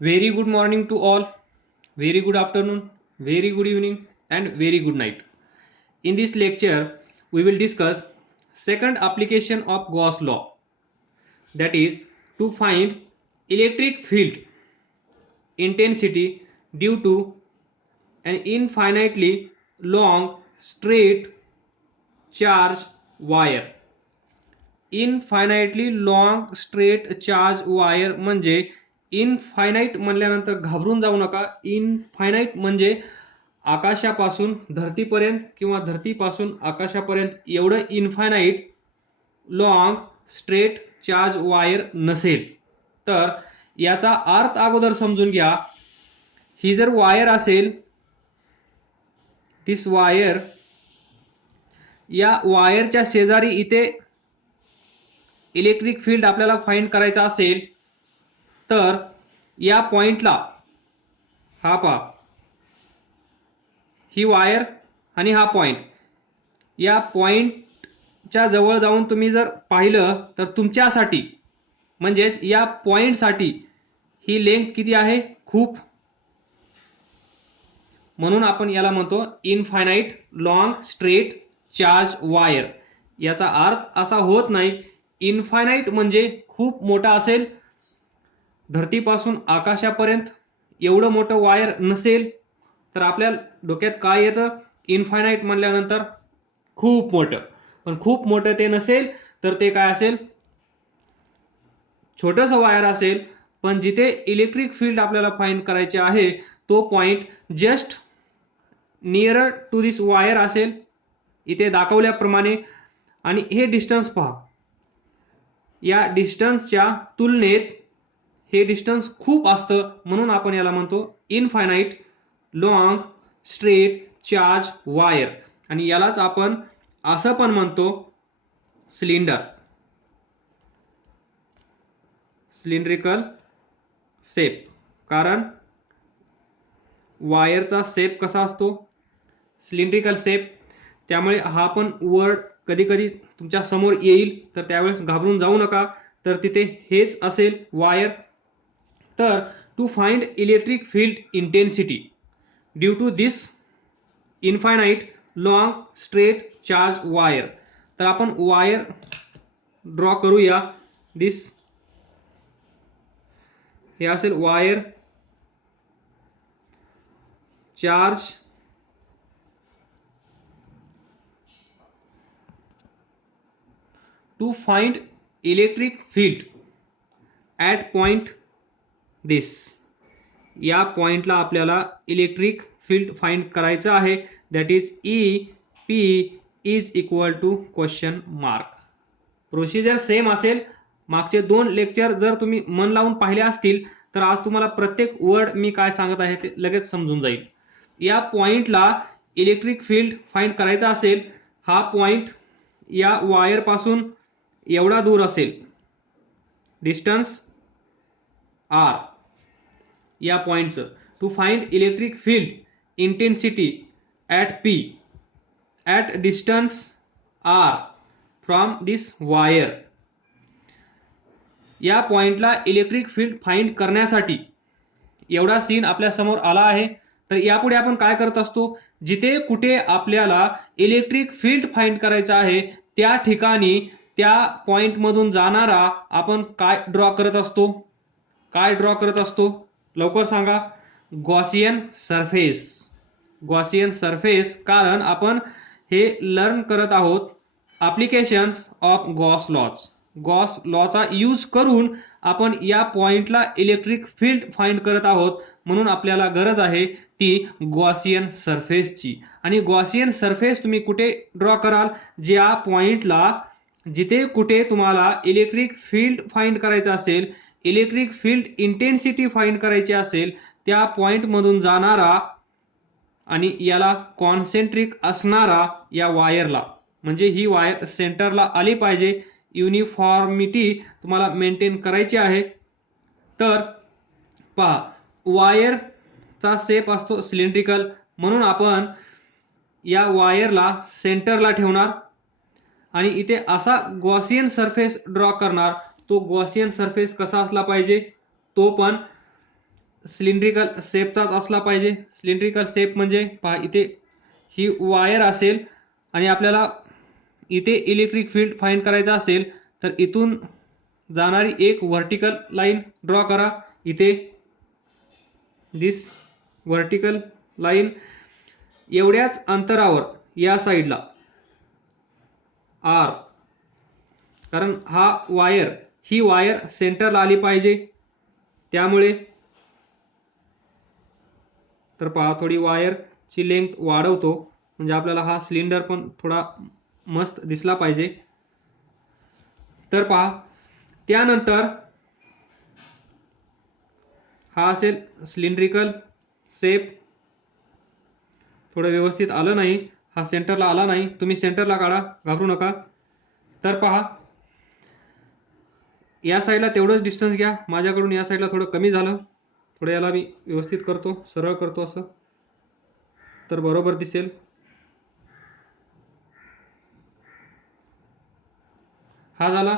Very good morning to all, very good afternoon, very good evening, and very good night. In this lecture, we will discuss second application of Gauss law, that is to find electric field intensity due to an infinitely long straight charge wire. Infinitely long straight charge wire म्हणजे infinite म्हणल्यानंतर घाबरून जाऊ नका. Infinite म्हणजे आकाशापासून धरतीपर्यंत किंवा धरतीपासून आकाशापर्यंत एवढं infinite long straight charge wire नसेल. तर याचा अर्थ अगोदर समजून घ्या. ही जर वायर असेल, दिस वायर, या वायरच्या शेजारी इथे इलेक्ट्रिक फील्ड आपल्याला फाइंड करायचा असेल तर या पॉइंटला, हा पहा, ही वायर आणि हा पॉइंट, या पॉइंटच्या जवळ जाऊन तुम्ही जर पाहिलं तर तुमच्यासाठी म्हणजेच या पॉइंटसाठी ही लेंथ किती आहे? खूप. म्हणून आपण याला म्हणतो infinite long straight charge wire. याचा अर्थ असा होत नाही इनफायनाइट म्हणजे खूप मोठा असेल, धरतीपासून आकाशापर्यंत एवढं मोठं वायर नसेल. तर आपल्या डोक्यात काय येतं? इनफायनाइट म्हणल्यानंतर खूप मोठं. पण खूप मोठं ते नसेल तर ते काय असेल? छोटंसं वायर असेल. पण जिथे इलेक्ट्रिक फील्ड आपल्याला फाइंड करायचे आहे तो point just nearer to this wire असेल, इथे दाखवल्याप्रमाणे. आणि हे डिस्टन्स पहा, या डिस्टन्सच्या तुलनेत हे डिस्टन्स खूप असतं. म्हणून आपण याला म्हणतो infinite long straight charge wire. आणि यालाच आपण असं पण म्हणतो सिलेंडर, सिलेंड्रिकल शेप. कारण वायरचा शेप कसा असतो? Cylindrical shape. त्यामुळे हा पण वर्ड कधी कधी तुमच्या समोर येईल, तर त्यावेळेस घाबरून जाऊ नका. तर तिथे हेच असेल वायर. तर to find electric field intensity due to this infinite long straight charge wire. तर आपण वायर ड्रॉ करूया. दिस, हे असेल wire charge to find electric field at point this. या पॉइंटला आपल्याला इलेक्ट्रिक फील्ड फाइंड करायचं आहे. That is E P is equal to question mark. Procedure same असेल. मागचे 2 लेक्चर जर तुम्ही मन लावून पाहिले असतील तर आज तुम्हाला प्रत्येक वर्ड मी काय सांगत आहे ते लगेच समजून जाईल. या पॉइंटला इलेक्ट्रिक फील्ड फाइंड करायचा असेल. हा पॉइंट या वायर पासून एवढा दूर असेल, डिस्टन्स आर. या पॉइंटचं to find electric field intensity at P at distance R from this wire. या पॉइंटला इलेक्ट्रिक फील्ड फाइंड करण्यासाठी एवढा सीन आपल्या समोर आला आहे. तर यापुढे आपण काय करत असतो? जिथे कुठे आपल्याला इलेक्ट्रिक फील्ड फाइंड करायचं आहे त्या ठिकाणी त्या पॉइंट मधून जाणारा आपण काय ड्रॉ करत असतो? काय ड्रॉ करत असतो? लवकर सांगा. Gaussian surface. Gaussian surface. कारण आपण हे लर्न करत आहोत ॲप्लिकेशन्स ऑफ गॉस लॉज. गॉस लॉचा यूज करून आपण या पॉइंटला इलेक्ट्रिक फील्ड फाइंड करत आहोत. म्हणून आपल्याला गरज आहे ती गॉसियन सरफेसची. आणि गॉसियन सरफेस तुम्ही कुठे ड्रॉ कराल? ज्या पॉइंटला, जिथे कुठे तुम्हाला इलेक्ट्रिक फील्ड फाइंड करायचं असेल, इलेक्ट्रिक फील्ड इंटेन्सिटी फाइंड करायची असेल, त्या पॉइंट मधून जाणारा आणि याला कॉन्सेंट्रिक असणारा या वायरला, म्हणजे ही वायर सेंटरला आली पाहिजे. युनिफॉर्मिटी तुम्हाला मेंटेन करायची आहे. तर पहा, वायरचा शेप असतो सिलेंड्रिकल. म्हणून आपण या वायरला सेंटरला ठेवणार आणि इथे असा गॉसियन सरफेस ड्रॉ करणार. तो गॉसियन सरफेस कसा असला पाहिजे? तो पण सिलेंड्रिकल शेपचाच असला पाहिजे. सिलेंड्रिकल शेप म्हणजे पहा इथे ही वायर असेल आणि आपल्याला इथे इलेक्ट्रिक फील्ड फाइंड करायचा असेल तर इथून जाणारी एक व्हर्टिकल लाईन ड्रॉ करा. इथे दिस व्हर्टिकल लाईन एवढ्याच अंतरावर या साईडला आर, कारण ही वायर सेंटरला आली पाहिजे, त्यामुळे तर पहा थोडी वायरची लेंथ वाढवतो म्हणजे आपल्याला हा सिलेंडर पण थोडा मस्त दिसला पाहिजे. तर पहा त्यानंतर हा असेल सिलेंड्रिकल शेप. थोडं व्यवस्थित आलं नाही, हा सेंटरला आला नाही, तुम्ही सेंटरला काढा, घाबरू नका. तर पहा या साईडला तेवढंच डिस्टन्स घ्या, माझ्याकडून या साईडला थोडं कमी झालं. थोडं याला मी व्यवस्थित करतो, सरळ करतो असं, तर बरोबर दिसेल. हा झाला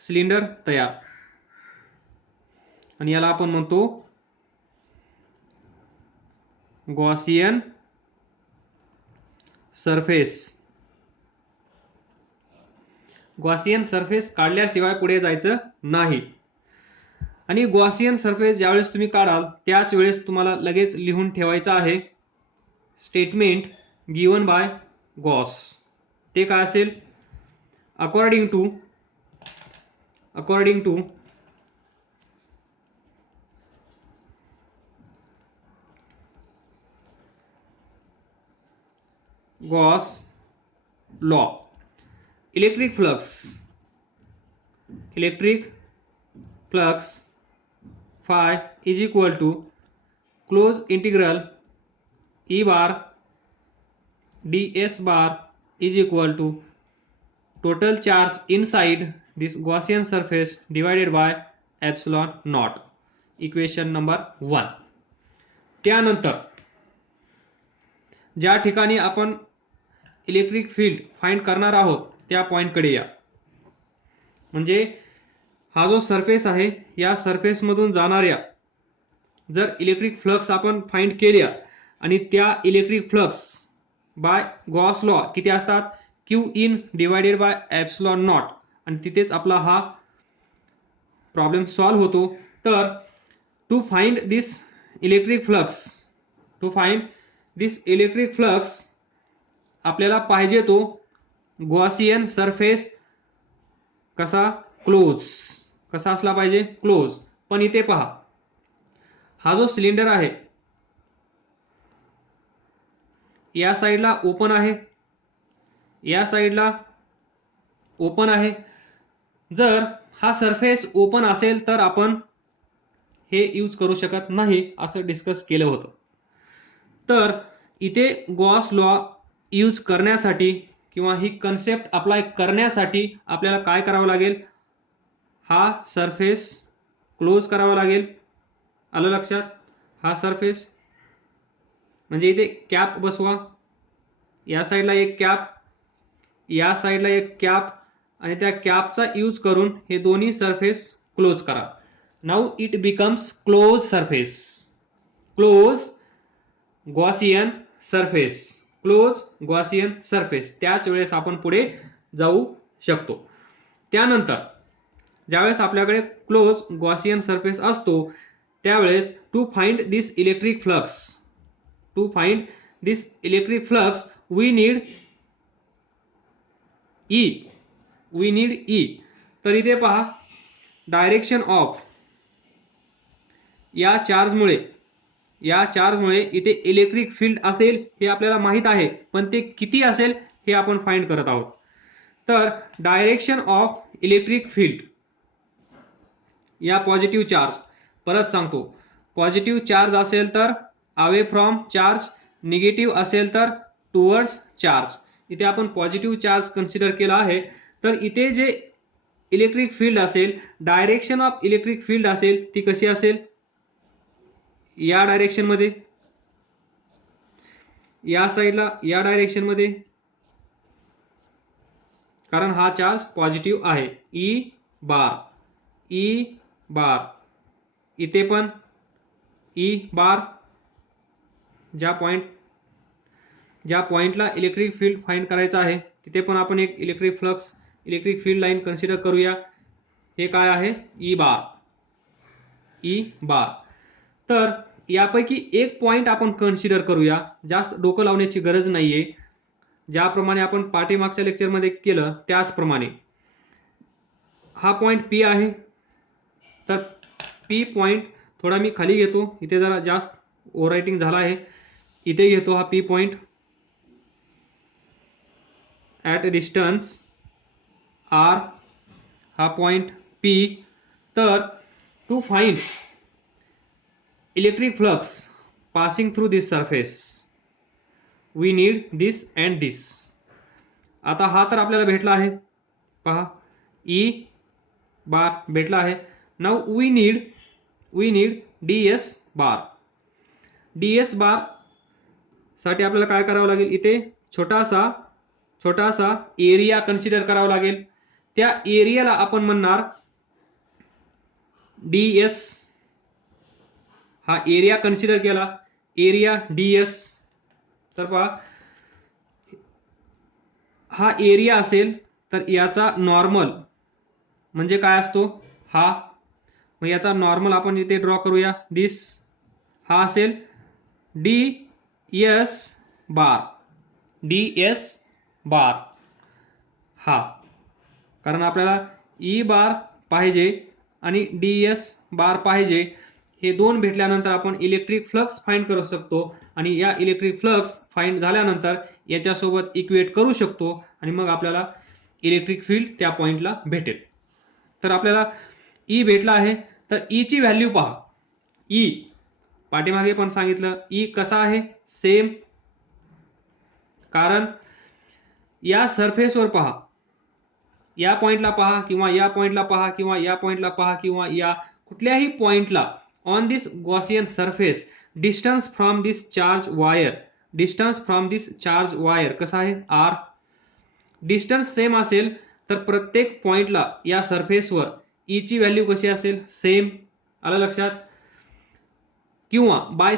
सिलेंडर तयार आणि याला आपण म्हणतो गॉसियन सरफेस. गॉसियन सरफेस काढल्याशिवाय पुढे जायचं नाही. आणि गॉसियन सरफेस ज्यावेळेस तुम्ही काढाल त्याच वेळेस तुम्हाला लगेच लिहून ठेवायचं आहे स्टेटमेंट गिवन बाय गॉस. ते काय असेल? According to Gauss law, electric flux phi is equal to close integral E bar ds bar is equal to total charge inside this Gaussian surface divided by epsilon naught. Equation number 1. त्यानंतर ज्या ठिकाणी आपण electric field find करणार आहोत त्या पॉइंटकडे या. म्हणजे हा जो सरफेस आहे या सरफेस मधून जाणाऱ्या जर इलेक्ट्रिक फ्लक्स आपण फाइंड केल्या आणि त्या electric flux by Gauss law किती असतात? Q in divided by epsilon naught. आणि तिथेच आपला हा प्रॉब्लेम सॉल्व्ह होतो. तर to find this electric flux आपल्याला पाहिजे तो गॉसियन सरफेस कसा असला पाहिजे? क्लोज. पण इथे पहा हा जो सिलेंडर आहे या साईडला ओपन आहे, या साईडला ओपन आहे. जर हा सरफेस ओपन असेल तर आपण हे यूज करू शकत नाही असं डिस्कस केलं होतं. तर इथे गॉस लॉ यूज करण्यासाठी किंवा ही कन्सेप्ट अप्लाय करण्यासाठी आपल्याला काय करावं लागेल? हा सरफेस क्लोज करावा लागेल. आलं लक्षात? हा सरफेस म्हणजे इथे कॅप बसवा, या साईडला एक कॅप, या साईडला एक कॅप, आणि त्या कॅपचा यूज करून हे दोन्ही सरफेस क्लोज करा. Now it becomes close surface, close Gaussian surface. त्याच वेळेस आपण पुढे जाऊ शकतो. त्यानंतर ज्यावेळेस आपल्याकडे क्लोज गॉसियन सरफेस असतो त्यावेळेस to find this electric flux we need E. तर इथे पहा डायरेक्शन ऑफ या चार्जमुळे इथे इलेक्ट्रिक फील्ड असेल हे आपल्याला माहित आहे, पण ते किती असेल हे आपण फाइंड करत आहोत. तर डायरेक्शन ऑफ इलेक्ट्रिक फील्ड या पॉझिटिव्ह चार्ज, परत सांगतो, पॉझिटिव्ह चार्ज असेल तर अवे फ्रॉम चार्ज, निगेटिव्ह असेल तर टुवर्ड्स चार्ज. इथे आपण पॉझिटिव्ह चार्ज कन्सिडर केला आहे. तर इथे जे इलेक्ट्रिक फील्ड असेल, डायरेक्शन ऑफ इलेक्ट्रिक फील्ड असेल ती कशी असेल? या डायरेक्शन मध्ये, या साईडला या डायरेक्शन मध्ये, कारण हा चार्ज पॉझिटिव्ह आहे. ई बार इथे पण ई बार, ज्या पॉइंटला इलेक्ट्रिक फील्ड फाइंड करायचं आहे तिथे पण आपण एक इलेक्ट्रिक फील्ड लाईन कन्सिडर करूया. हे काय आहे? ई बार. तर यापैकी एक पॉइंट आपण कन्सिडर करूया, जास्त डोकं लावण्याची गरज नाहीये. ज्याप्रमाणे आपण पाठीमागच्या लेक्चरमध्ये केलं त्याचप्रमाणे हा पॉइंट पी आहे. तर पी पॉइंट थोडा मी खाली घेतो, इथे जरा जास्त ओव्हर रायटिंग झाला आहे. इथे घेतो हा P point at distance R, हा पॉइंट पी. तर to find electric flux passing through this surface we need this and this. आता हा तर आपल्याला भेटला आहे, पहा ई बार भेटला आहे. Now we need ds bar. ds bar साठी आपल्याला काय करावं लागेल? इथे छोटासा एरिया कन्सिडर करावा लागेल. त्या एरियाला आपण म्हणणार ds. हा एरिया कन्सिडर केला, एरिया ds. तर पहा हा एरिया असेल तर याचा नॉर्मल म्हणजे काय असतो? हा. मग याचा नॉर्मल आपण इथे ड्रॉ करूया, दिस. हा असेल ds बार. हा, कारण आपल्याला ई बार पाहिजे आणि ds बार पाहिजे. हे दोन भेटल्यानंतर आपण इलेक्ट्रिक फ्लक्स फाइंड करू शकतो आणि या इलेक्ट्रिक फ्लक्स फाइंड झाल्यानंतर याच्यासोबत इक्वेट करू शकतो आणि मग आपल्याला इलेक्ट्रिक फील्ड त्या पॉइंटला भेटेल. तर आपल्याला ई भेटला आहे. तर ई ची व्हॅल्यू पहा. ई पाठीमागे पण सांगितलं, ई कसा आहे? सेम. कारण या सरफेसवर पहा, या पॉइंटला पहा किंवा या पॉइंटला पहा किंवा या पॉइंटला पहा किंवा या कुठल्याही पॉइंटला on this Gaussian surface distance from this charge wire कसा आहे? आर. डिस्टन्स सेम असेल तर प्रत्येक पॉइंटला या सरफेसवर ई ची व्हॅल्यू कशी असेल? सेम. आलं लक्षात? किंवा बाय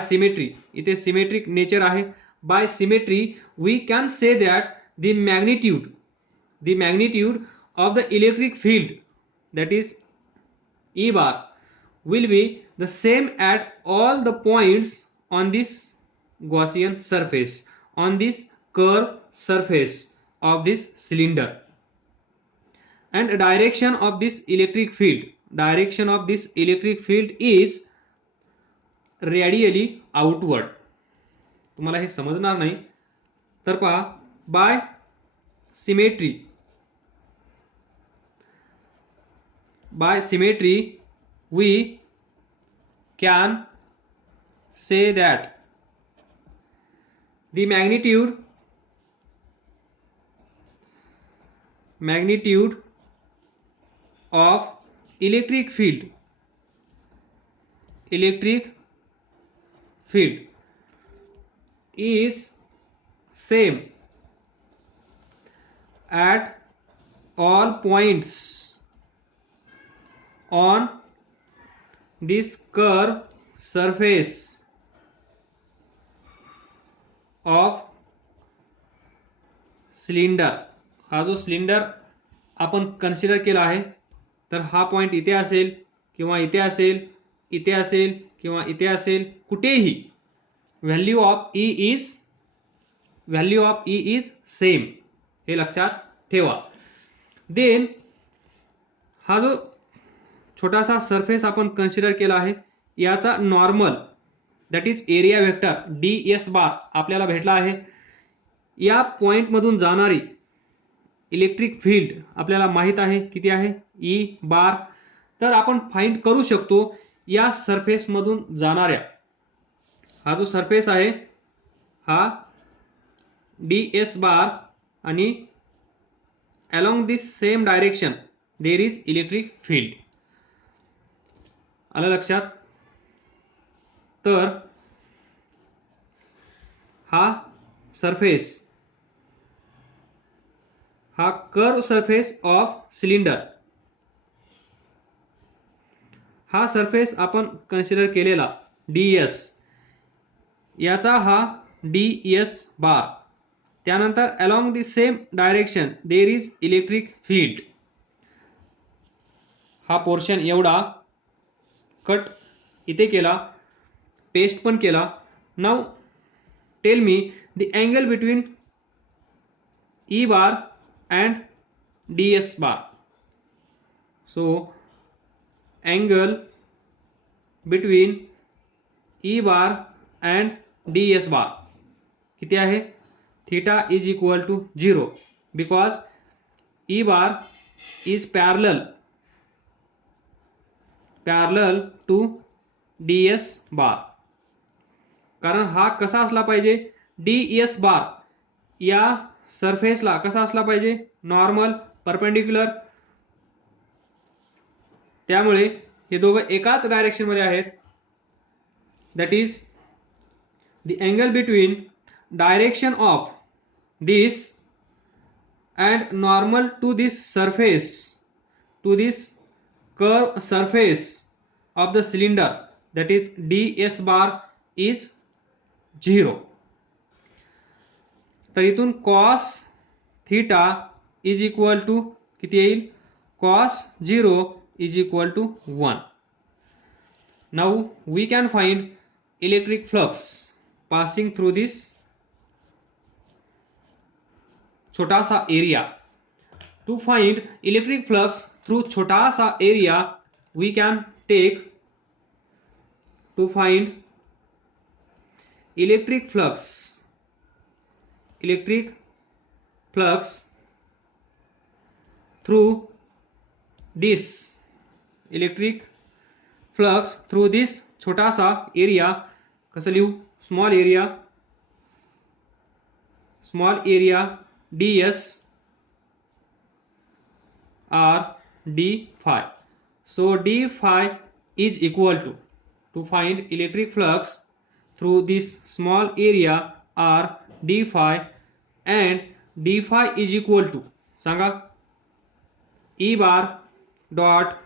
सिमेट्री, इथे सिमेट्रिक नेचर आहे. By symmetry we can say that the magnitude of the electric field, that is E bar, will be the same at all the points on this Gaussian surface, on this curved surface of this cylinder. And direction of this electric field is radially outward. तुम्हाला हे समजणार नाही. तर पहा, by symmetry we can say that the magnitude of electric field is same at all points on this curved surface of cylinder. हा जो cylinder आपण consider केला आहे, तर हा पॉइंट इथे असेल किंवा इथे असेल, इथे असेल किंवा इथे असेल, कुठेही value of E is same. हे लक्षात ठेवा. देन हा जो छोटासा सरफेस आपण कन्सिडर केला आहे, याचा normal that is area vector ds बार आपल्याला भेटला आहे. या पॉइंट मधून जाणारी इलेक्ट्रिक फील्ड आपल्याला माहित आहे किती आहे? ई बार. तर आपण फाइंड करू शकतो या सरफेस मधून जाणाऱ्या, हा जो सरफेस आहे हा ds बार आणि along this same direction there is electric field. आलं लक्षात? तर हा सरफेस, हा कर्व सरफेस ऑफ सिलेंडर हा सरफेस आपण कन्सिडर केलेला ds, याचा हा ds बार. त्यानंतर along the same direction there is electric field. हा पोर्शन एवढा कट इथे केला, पेस्ट पण केला. Now tell me the angle between E bar and ds bar. So angle between E bar and ds bar किती आहे? theta is equal to 0 because E bar is parallel to ds bar. कारण हा कसा असला पाहिजे, ds bar या सरफेसला कसा असला पाहिजे, नॉर्मल परपेंडिक्युलर. त्यामुळे हे दोघं एकाच डायरेक्शन मध्ये आहेत. That is the angle between direction of this and normal to this surface, to this curve surface of the cylinder, that is ds bar is 0. तर इथून cos theta is equal to किती येईल, cos 0 is equal to 1. Now we can find electric flux passing through this छोटा सा area. To find electric flux through छोटा सा area we can take to find electric flux through this छोटा सा area. कसं लिहू, small area ds or d phi. So d phi is equal to find electric flux through this small area or d phi, and d phi is equal to सांगा E bar dot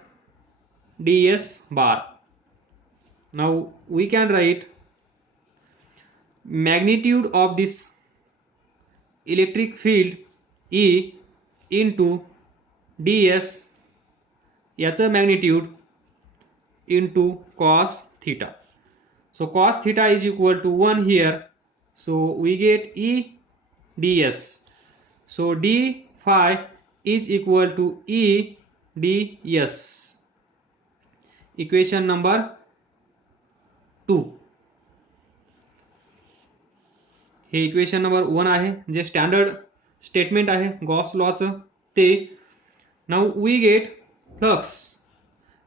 ds bar. Now we can write magnitude of this electric field E into ds, याचं magnitude into cos theta. So cos theta is equal to 1 here. So we get E ds. So d phi is equal to E ds. Equation number 2. हे equation number 1 आहे, जे standard statement आहे Gauss लॉचं ते. Now we get flux,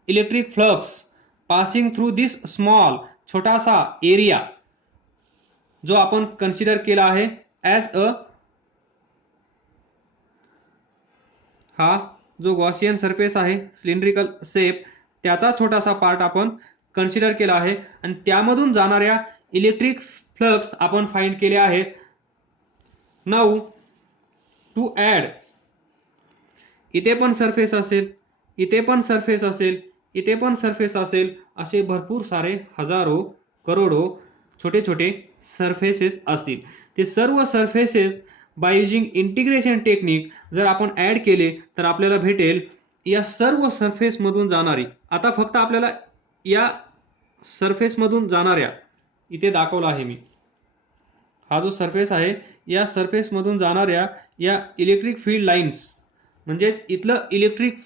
electric flux passing through this small, छोटा सा area जो आपण कन्सिडर केला आहे ॲज अ, हा जो गॉसियन सरफेस आहे सिलेंड्रिकल शेप, त्याचा छोटासा पार्ट आपण कन्सिडर केला आहे आणि त्यामधून जाणाऱ्या इलेक्ट्रिक फ्लक्स आपण फाइंड केले आहेत. नाउ टू ॲड, इथे पण सरफेस असेल, इथे पण सरफेस असेल, इथे पण सरफेस असेल, असे भरपूर सारे हजारो करोडो छोटे छोटे सरफेसेस असतील. ते सर्व surfaces bye using integration technique जर आपण ॲड केले तर आपल्याला भेटेल या सर्व सरफेस मधून जाणारी. आता फक्त आपल्याला या सरफेस मधून जाणाऱ्या, इथे दाखवला आहे मी, हा जो सरफेस आहे या सरफेस मधून जाणाऱ्या या इलेक्ट्रिक फील्ड लाइन्स, म्हणजेच इथलं electric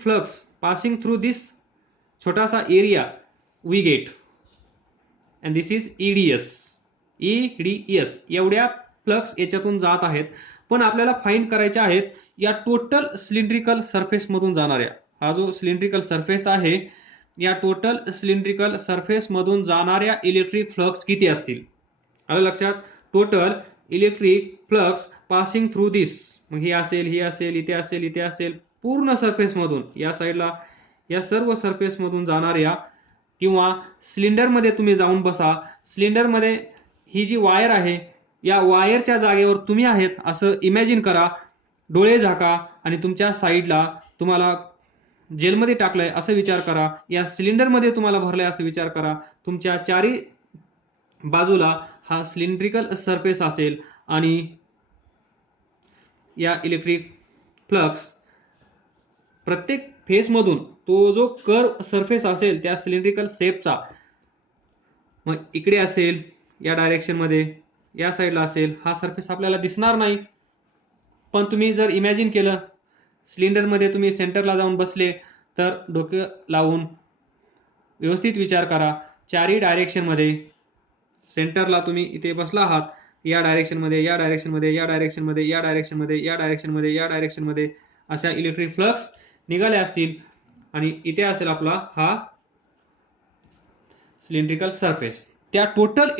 flux passing through this छोटा सा area we get, and this is EDS. एवढ्या फ्लक्स याच्यातून जात आहेत, पण आपल्याला फाइंड करायच्या आहेत या टोटल सिलेंड्रिकल सरफेस मधून जाणाऱ्या. हा जो सिलेंड्रिकल सरफेस आहे, या टोटल सिलेंड्रिकल सरफेस मधून जाणाऱ्या इलेक्ट्रिक फ्लक्स किती असतील. आलं लक्षात, total electric flux passing through this, मग ही असेल, ही असेल, इथे असेल, इथे असेल, पूर्ण सरफेस मधून या साईडला या सर्व सरफेस मधून जाणाऱ्या. किंवा सिलेंडर मध्ये तुम्ही जाऊन बसा, सिलेंडर मध्ये ही जी वायर आहे या वायरच्या जागेवर तुम्ही आहेत असं इमॅजिन करा, डोळे झाका आणि तुमच्या साईडला तुम्हाला जेलमध्ये टाकलंय असं विचार करा, या सिलेंडरमध्ये तुम्हाला भरलंय असं विचार करा. तुमच्या चारी बाजूला हा सिलेंड्रिकल सरफेस असेल आणि या इलेक्ट्रिक फ्लक्स प्रत्येक फेसमधून तो जो कर्व सरफेस असेल त्या सिलेंड्रिकल शेपचा, मग इकडे असेल या डायरेक्शनमध्ये, या साईडला असेल, हा सरफेस आपल्याला दिसणार नाही. पण तुम्ही जर इमॅजिन केलं सिलेंडरमध्ये तुम्ही सेंटरला जाऊन बसले, तर डोकं लावून व्यवस्थित विचार करा. चारही डायरेक्शनमध्ये सेंटरला तुम्ही इथे बसला आहात, या डायरेक्शनमध्ये, या डायरेक्शनमध्ये, या डायरेक्शनमध्ये, या डायरेक्शनमध्ये, या डायरेक्शनमध्ये, या डायरेक्शनमध्ये अशा इलेक्ट्रिक फ्लक्स निघाले असतील आणि इथे असेल आपला हा सिलेंड्रिकल सरफेस. त्या टोटल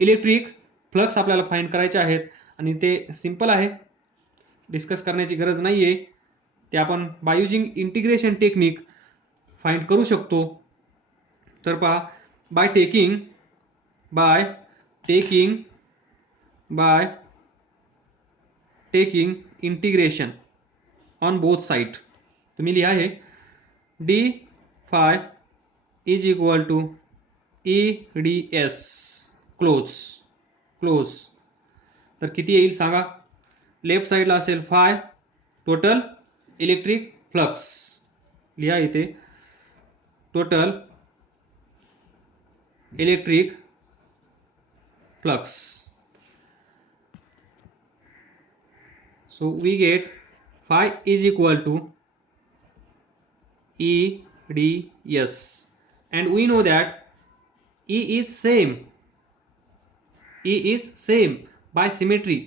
इलेक्ट्रिक फ्लक्स आपल्याला फाइंड करायचे आहेत आणि ते सिंपल आहे, डिस्कस करण्याची गरज नाहीये. ते आपण by using integration technique find करू शकतो. तर पहा, by taking integration on both side, तुम्ही लिहा हे d phi is equal to EDS close. तर किती येईल सांगा? लेफ्ट साइडला असेल फाय, टोटल इलेक्ट्रिक फ्लक्स, लिहा इथे total electric flux. So we get phi is equal to EDS, and we know that E is same by symmetry.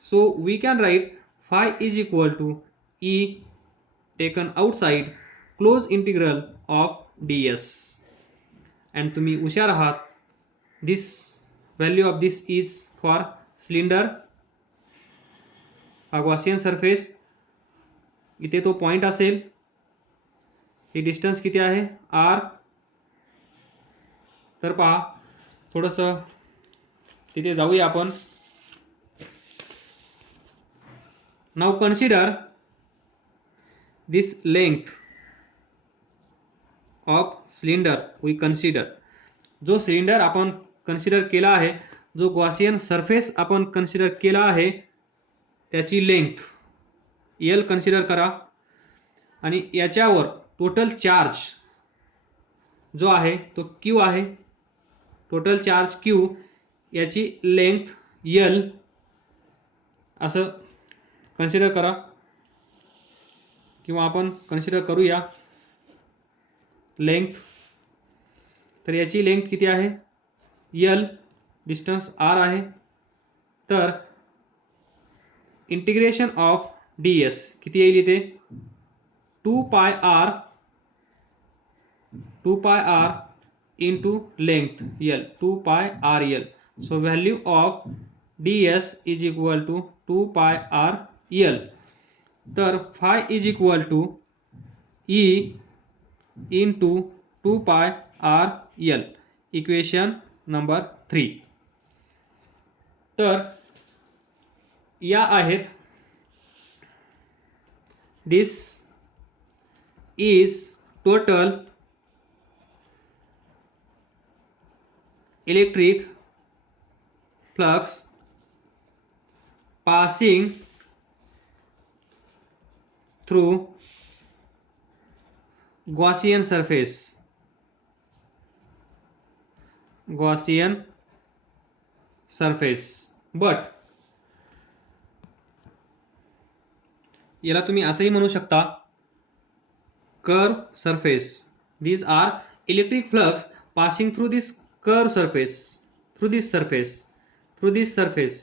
So we can write phi is equal to E taken outside close integral of ds. And तुम्ही हुशार आहात. This value of this is for cylinder, Gaussian surface. इथे तो point असेल, ही distance किती आहे r. तर पहा, थोडंसं तिथे जाऊया आपण. Now consider this length of cylinder. We consider जो सिलेंडर आपण कन्सिडर केला आहे, जो गॉसियन सरफेस आपण कन्सिडर केला आहे, त्याची लेंथ L कन्सिडर करा आणि याच्यावर टोटल चार्ज जो आहे तो Q आहे. टोटल चार्ज Q, याची लेंथ L असं कन्सिडर करा, किंवा आपण कन्सिडर करूया लेंथ. तर याची लेंथ किती आहे L, डिस्टन्स R आहे. तर इंटिग्रेशन ऑफ ds किती येईल इथे 2 पाय r into length L, 2 पाय RL. So value of ds is equal to 2 पाय RL. तर phi is equal to E into 2 पाय RL, इक्वेशन नंबर 3. तर या आहेत. This is total electric flux passing through Gaussian surface. But याला तुम्ही असंही म्हणू शकता curve surface. These are electric flux passing through this curve surface, through this surface.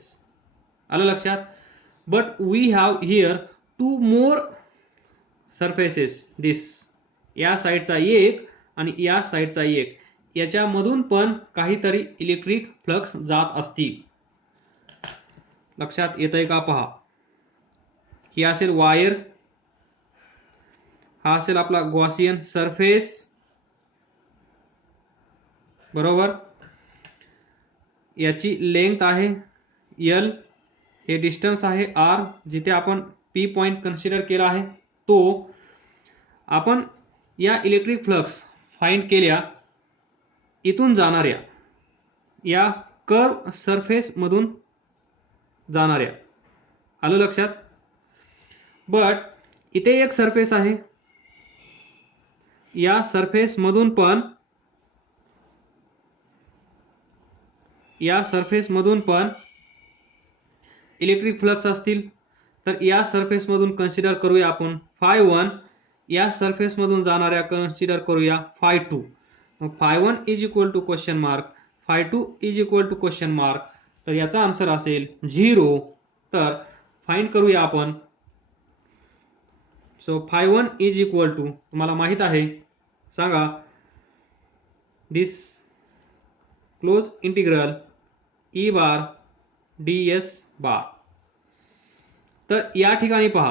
आलं लक्षात? But we have here two more surfaces. This या साइडचा एक आणि या साइडचा एक, याच्यामधून पण काहीतरी इलेक्ट्रिक फ्लक्स जात असतील. लक्षात येतंय का? पहा, ही असेल वायर, हा असेल आपला गॉसियन सरफेस, बरोबर. याची लेंथ आहे L, हे डिस्टन्स आहे r, जिथे आपण P पॉइंट कन्सिडर केला आहे तो आपण या इलेक्ट्रिक फ्लक्स फाइंड केल्या इथून जाणाऱ्या या कर्व सरफेस मधून जाणाऱ्या. आलं लक्षात? बट इथे एक सरफेस आहे, या सरफेस मधून पण इलेक्ट्रिक फ्लक्स असतील. तर या सरफेस मधून कन्सिडर करूया आपण phi1, या सरफेस मधून जाणाऱ्या कन्सिडर करूया phi2. मग phi1 is equal to question mark, phi2 is equal to question mark. तर याचा आन्सर असेल 0. तर फाइंड करूया आपण. So phi1 is equal to, तुम्हाला माहित आहे, सांगा, दिस क्लोज इंटिग्रल E बार ds बार. तर या ठिकाणी पहा,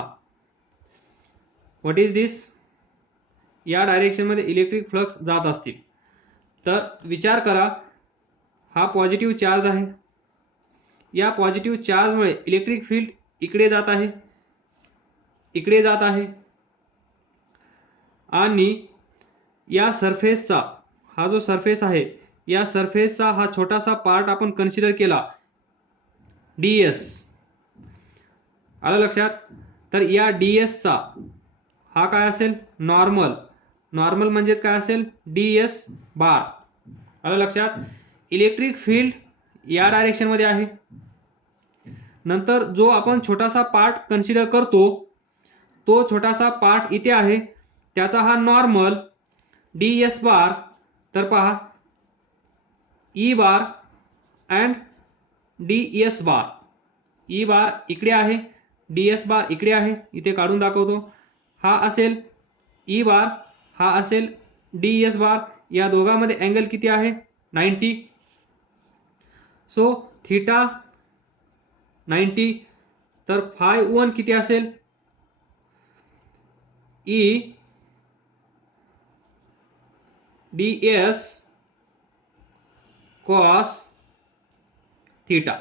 व्हॉट इज दिस, या डायरेक्शन मध्ये इलेक्ट्रिक फ्लक्स जात असतील. तर विचार करा, हा पॉझिटिव्ह चार्ज आहे, या पॉझिटिव्ह चार्जमुळे इलेक्ट्रिक फील्ड इकडे जात आहे, इकडे जात आहे. आणि या सरफेसचा, हा जो सरफेस आहे, या सरफेसचा हा छोटासा पार्ट आपण कन्सिडर केला ds. आलं लक्षात? तर या ds चा हा काय असेल, नॉर्मल. नॉर्मल म्हणजेच काय असेल, ds बार. आलं लक्षात? इलेक्ट्रिक फील्ड या डायरेक्शन मध्ये आहे. नंतर जो आपण छोटासा पार्ट कन्सिडर करतो, तो छोटासा पार्ट इथे आहे, त्याचा हा नॉर्मल ds बार. तर पहा, E bar and ds bar. E बार इकडे आहे, ds बार इकडे आहे, इथे काढून दाखवतो. हा असेल E बार, हा असेल ds बार. या दोघांमध्ये अँगल किती आहे, 90. So theta 90. तर phi1 किती असेल, E ds cos थीटा.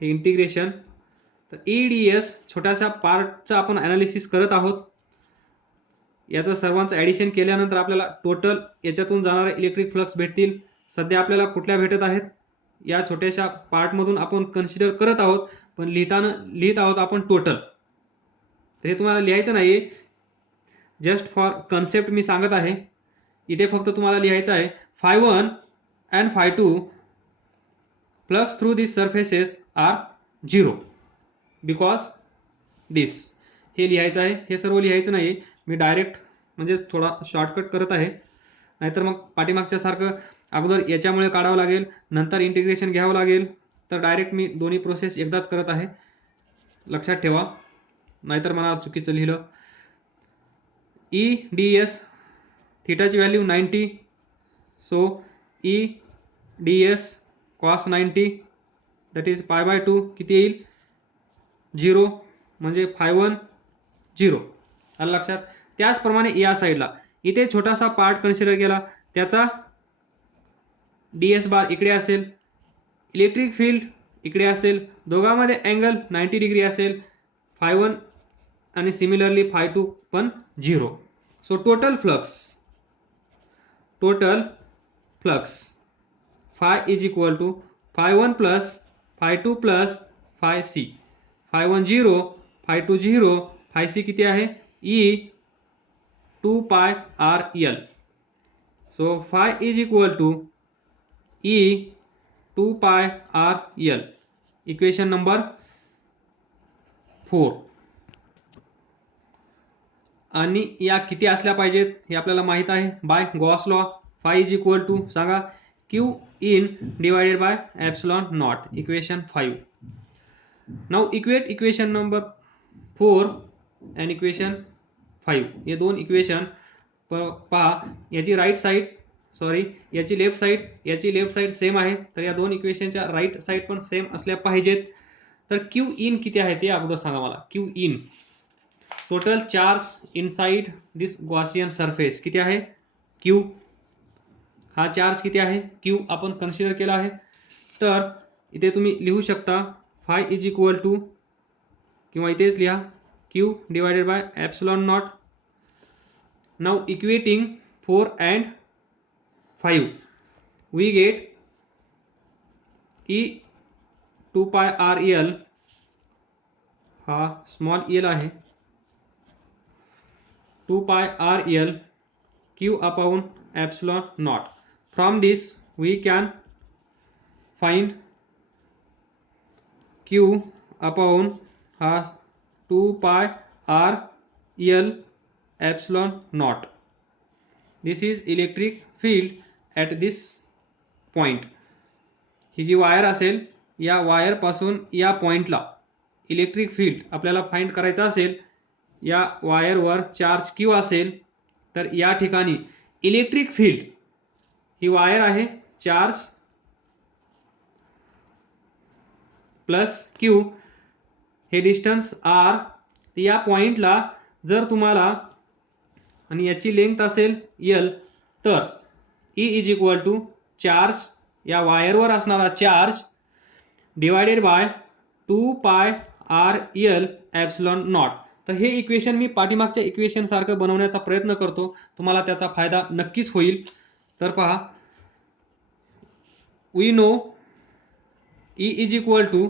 हे इंटिग्रेशन. तर eds छोट्याशा पार्टचा आपण ॲनालिसिस करत आहोत. याचं सर्वांचं ॲडिशन केल्यानंतर आपल्याला टोटल याच्यातून जाणारे इलेक्ट्रिक फ्लक्स भेटतील. सध्या आपल्याला कुठल्या भेटत आहेत, या छोट्याशा पार्टमधून आपण कन्सिडर करत आहोत, पण लिहित आहोत आपण टोटल. तर हे तुम्हाला लिहायचं नाही, जस्ट फॉर कन्सेप्ट मी सांगत आहे. इथे फक्त तुम्हाला लिहायचं आहे phi1 and phi2 flux through these surfaces are 0 because this. हे लिहायचं आहे, हे सर्व लिहायचं नाही. मी डायरेक्ट म्हणजे थोडा शॉर्टकट करत आहे, नाहीतर मग पाठीमागच्या सारखं अगोदर याच्यामुळे काढावं लागेल, नंतर इंटिग्रेशन घ्यावं लागेल. तर डायरेक्ट मी दोन्ही प्रोसेस एकदाच करत आहे, लक्षात ठेवा, नाहीतर मला चुकीचं लिहिलं. E ds थीटाची value 90. So E ds cos 90 that is π/2 किती येईल, 0. म्हणजे phi1 0. आलं लक्षात? त्याचप्रमाणे या साईडला इथे छोटासा पार्ट कन्सिडर केला, त्याचा ds बार इकडे असेल, इलेक्ट्रिक फील्ड इकडे असेल, दोघांमध्ये अँगल 90 डिग्री असेल, phi1 आणि सिमिलरली phi2 पण 0. So total flux phi is equal to phi1 plus phi2 plus phi c. phi1 0, phi2 0, phi c किती आहे, E 2π r l. So phi is equal to E 2π r l. Equation number 4. आणि या किती असल्या पाहिजेत हे आपल्याला माहित आहे by Gauss law. phi is equal to, सांगा, q in divided by epsilon naught. Equation 5. Now equate equation number 4 and equation 5. हे दोन इक्वेशन पहा, याची राईट साईड, सॉरी, याची लेफ्ट साईड सेम आहे. तर या दोन इक्वेशनच्या राईट साईड पण सेम असल्या पाहिजेत. तर q in किती आहे ते अगोदर सांगा मला. q in, total charge inside this Gaussian surface किती आहे, q. हा चार्ज किती आहे, q आपण कन्सिडर केला आहे. तर इथे तुम्ही लिहू शकता फाय इज इक्वल टू किंवा इथेच लिहा Q divided by epsilon not. Now equating 4 and 5 we get e 2 pi r l हा स्मॉल एल आहे 2 pi r l q upon epsilon naught. From this we can find q upon हा 2 pi r l epsilon naught. This is electric field at this point. ही जी wire असेल या wire पासून या पॉइंटला इलेक्ट्रिक फील्ड आपल्याला फाइंड करायचा असेल, या वायरवर चार्ज क्यू असेल तर या ठिकाणी इलेक्ट्रिक फील्ड ही वायर आहे चार्ज प्लस क्यू हे डिस्टन्स आर. या पॉइंटला जर तुम्हाला आणि याची लेंथ असेल एल तर E is equal to charge या वायरवर असणारा charge divided by 2 pi R L epsilon not. तर हे इक्वेशन मी पाठीमागच्या इक्वेशन सारखं बनवण्याचा प्रयत्न करतो, तुम्हाला त्याचा फायदा नक्कीच होईल. तर पहा we know E is equal to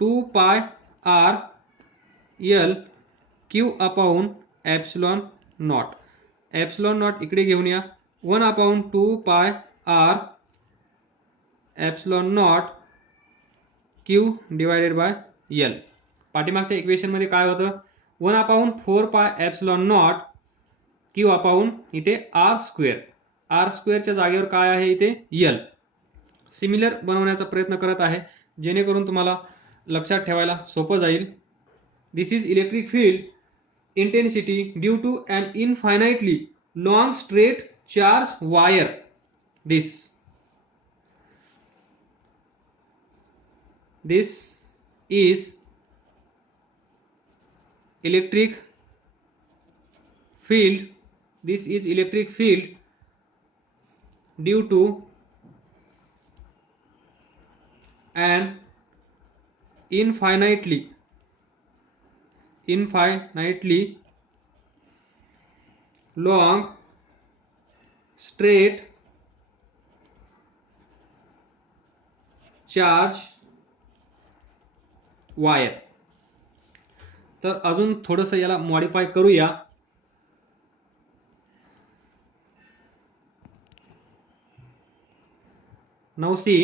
2 pi R L q upon epsilon naught. Epsilon naught इकडे घेऊन या 1 upon 2 pi R epsilon naught q divided by L. पाठीमागच्या इक्वेशन मध्ये काय होतं 1 upon 4 pi epsilon naught q upon इथे R square. R स्क्वेअरच्या जागेवर काय आहे इथे एल. सिमिलर बनवण्याचा प्रयत्न करत आहे जेणेकरून तुम्हाला लक्षात ठेवायला सोपं जाईल. This is electric field intensity due to an infinitely long straight charge wire. This is electric field. This is electric field due to an infinitely long straight charge wire. तर अजून थोडंसं याला मॉडिफाय करूया. Now see